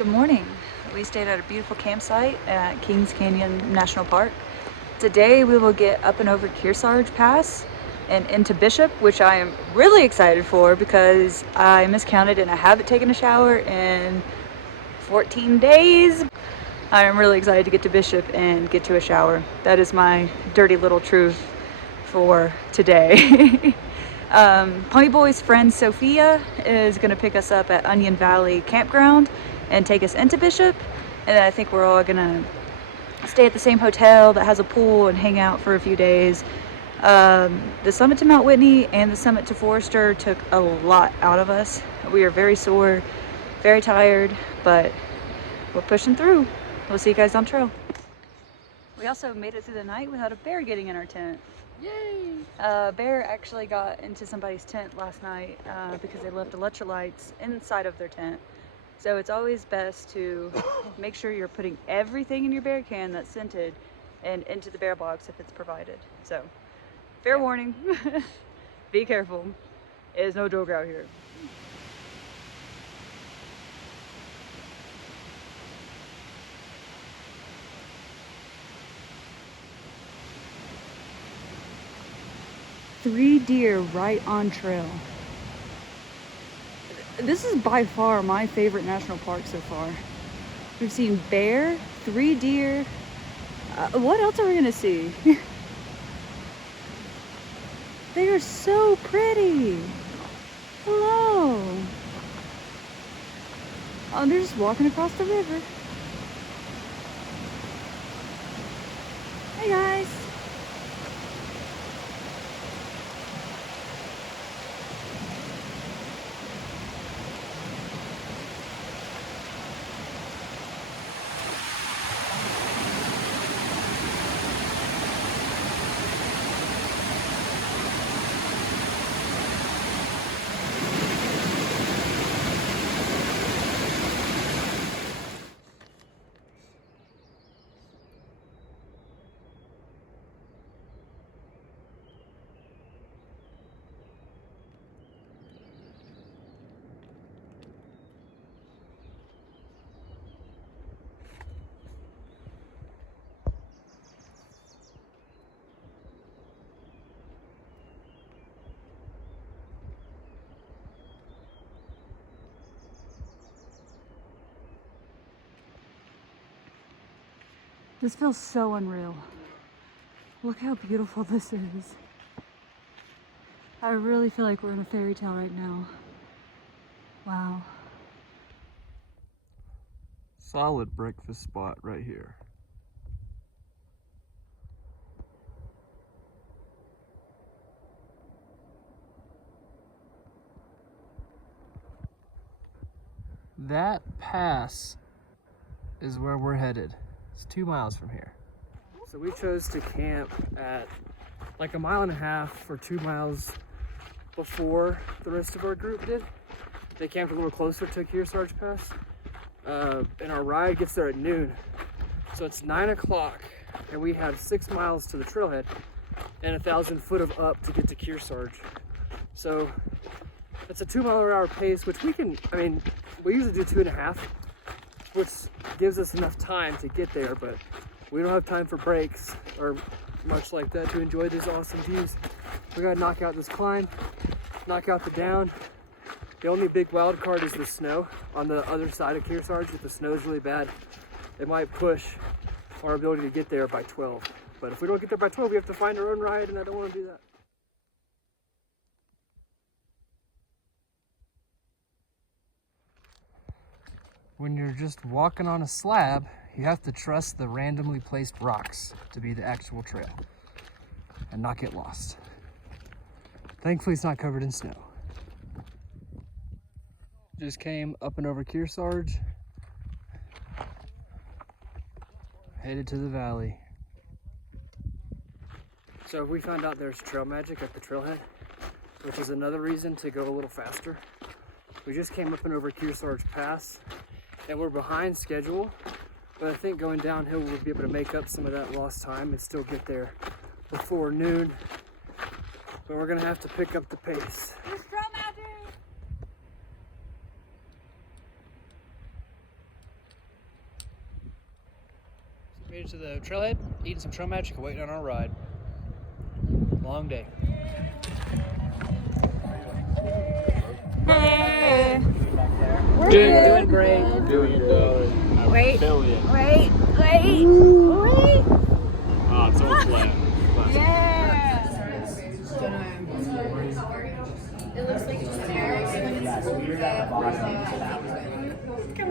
Good morning. We stayed at a beautiful campsite at Kings Canyon National Park. Today we will get up and over Kearsarge Pass and into Bishop, which I am really excited for because I miscounted and I haven't taken a shower in 14 days. I am really excited to get to Bishop and get to a shower. That is my dirty little truth for today. Pony Boy's friend Sophia is going to pick us up at Onion Valley Campground and take us into Bishop, and I think we're all gonna stay at the same hotel that has a pool and hang out for a few days. The summit to Mount Whitney and the summit to Forester took a lot out of us. We are very sore, very tired, but we're pushing through. We'll see you guys on trail. We also made it through the night without a bear getting in our tent. Yay! Bear actually got into somebody's tent last night because they left electrolytes inside of their tent. So it's always best to make sure you're putting everything in your bear can that's scented and into the bear box if it's provided. So, fair warning, be careful. It is no joke out here. Three deer right on trail. This is by far my favorite national park so far. We've seen bear, 3 deer. What else are we gonna see? They are so pretty. Hello. Oh, they're just walking across the river. Hey guys. This feels so unreal. Look how beautiful this is. I really feel like we're in a fairy tale right now. Wow. Solid breakfast spot right here. That pass is where we're headed. It's 2 miles from here. So we chose to camp at like 1.5 miles or 2 miles before the rest of our group did. They camped a little closer to Kearsarge Pass. And our ride gets there at noon. So it's 9 o'clock and we have 6 miles to the trailhead and 1,000 foot of up to get to Kearsarge. So that's a 2 mile per hour pace, which we usually do 2.5, which gives us enough time to get there, but we don't have time for breaks or much like that to enjoy these awesome views. We gotta knock out this climb, knock out the down. The only big wild card is the snow on the other side of Kearsarge. If the snow is really bad, it might push our ability to get there by 12. But if we don't get there by 12, we have to find our own ride, and I don't want to do that. When you're just walking on a slab, you have to trust the randomly placed rocks to be the actual trail and not get lost. Thankfully, it's not covered in snow. Just came up and over Kearsarge, headed to the valley. So we found out there's trail magic at the trailhead, which is another reason to go a little faster. We just came up and over Kearsarge Pass, and we're behind schedule, but I think going downhill we'll be able to make up some of that lost time and still get there before noon. But we're gonna have to pick up the pace. There's trail magic! Made it to the trailhead, eating some trail magic and waiting on our ride. Long day. Hey. Doing great. Wait. Wait. Oh, it's all flat. Yeah. It looks like just carrots when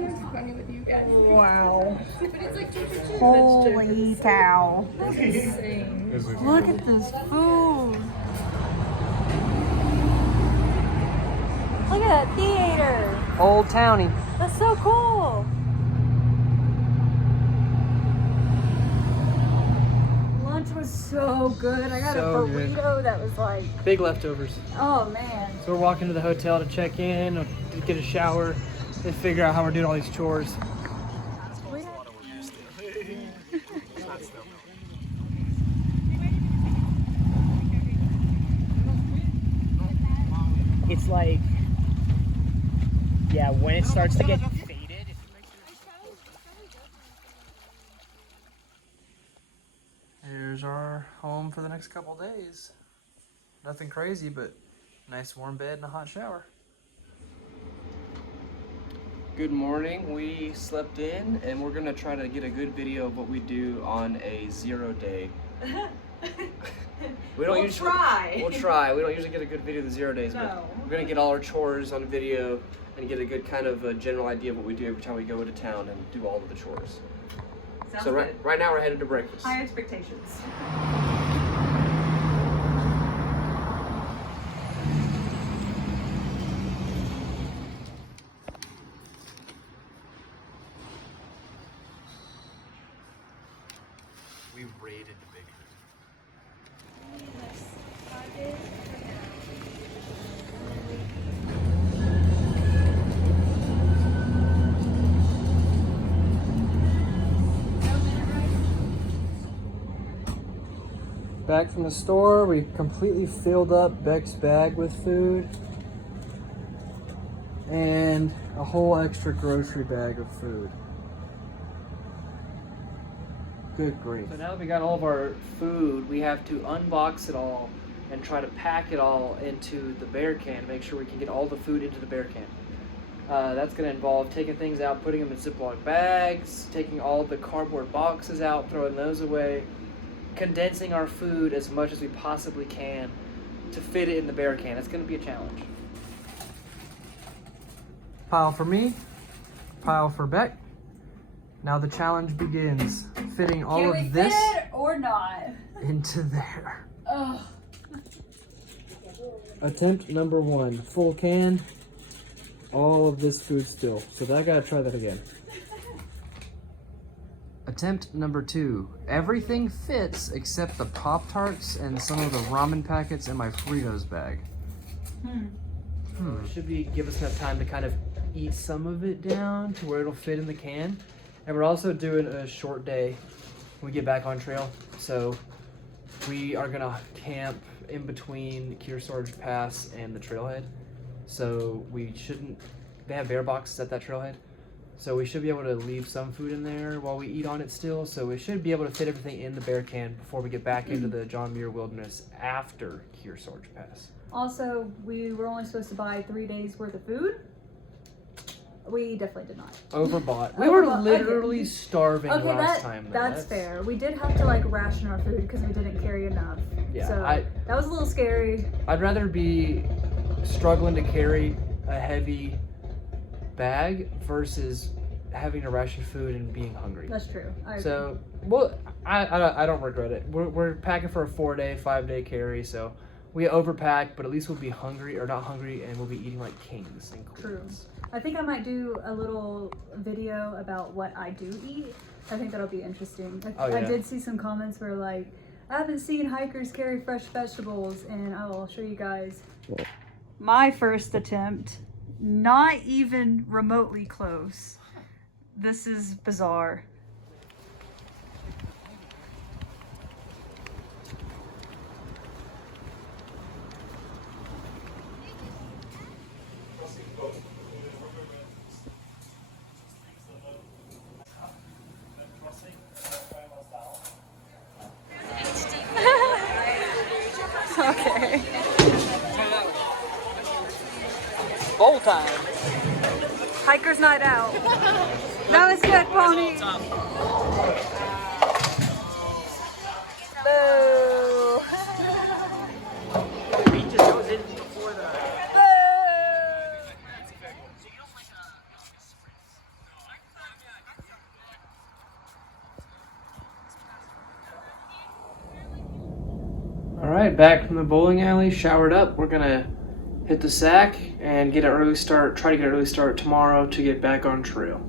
it's funny with you guys. Wow. But it's like just Holy cow. That's insane. Look at this food. Look at that theater. Old Townie. That's so cool. Lunch was so good. I got So a good. burrito that was like, Big leftovers. oh man. So we're walking to the hotel to check in, to get a shower, and figure out how we're doing all these chores. It's like, yeah, when it starts to get faded. Here's our home for the next couple days. Nothing crazy, but nice warm bed and a hot shower. Good morning. We slept in and we're gonna try to get a good video of what we do on a 0 day. We'll try. We'll try. We don't usually get a good video of the 0 days, No. but we're gonna get all our chores on video and get a good kind of a general idea of what we do every time we go into town and do all of the chores. Sounds So good. right now we're headed to breakfast. High expectations. We raided the big Back from the store, we completely filled up Beck's bag with food and a whole extra grocery bag of food. Good grief. So now that we got all of our food, we have to unbox it all and try to pack it all into the bear can to make sure we can get all the food into the bear can. That's going to involve taking things out, putting them in Ziploc bags, taking all the cardboard boxes out, throwing those away, condensing our food as much as we possibly can to fit it in the bear can. It's going to be a challenge. Pile for me, pile for Beck. Now the challenge begins. Fitting all of this or not? into there. Oh. Attempt number 1, full can. All of this food still. So I gotta try that again. Attempt number 2. Everything fits except the Pop-Tarts and some of the ramen packets in my Fritos bag. Should give us enough time to kind of eat some of it down to where it'll fit in the can. And we're also doing a short day when we get back on trail. So we are gonna camp in between Kearsarge Pass and the trailhead. So we shouldn't, they have bear boxes at that trailhead. So we should be able to leave some food in there while we eat on it still. So we should be able to fit everything in the bear can before we get back into the John Muir Wilderness after Kearsarge Pass. Also, we were only supposed to buy 3 days worth of food. We definitely did not. Overbought. We were Overbought. literally Okay. starving Okay, last time. Though. that's fair. We did have to like ration our food because we didn't carry enough. Yeah, so that was a little scary. I'd rather be struggling to carry a heavy bag versus having to ration food and being hungry. That's true. I agree. So, well, I don't regret it. We're packing for a 4-day, 5-day carry, so we overpack, but at least we'll be hungry, or not hungry, and we'll be eating like kings and queens. True. I think I might do a little video about what I do eat. I think that'll be interesting. I did see some comments where like, I haven't seen hikers carry fresh vegetables, and I will show you guys. My first attempt, not even remotely close. This is bizarre. full time. Hiker's night out. That was good, Pony. Boo. The beach just goes in before the. All right, back from the bowling alley, showered up. We're gonna hit the sack and get an early start. Try to get an early start tomorrow to get back on trail.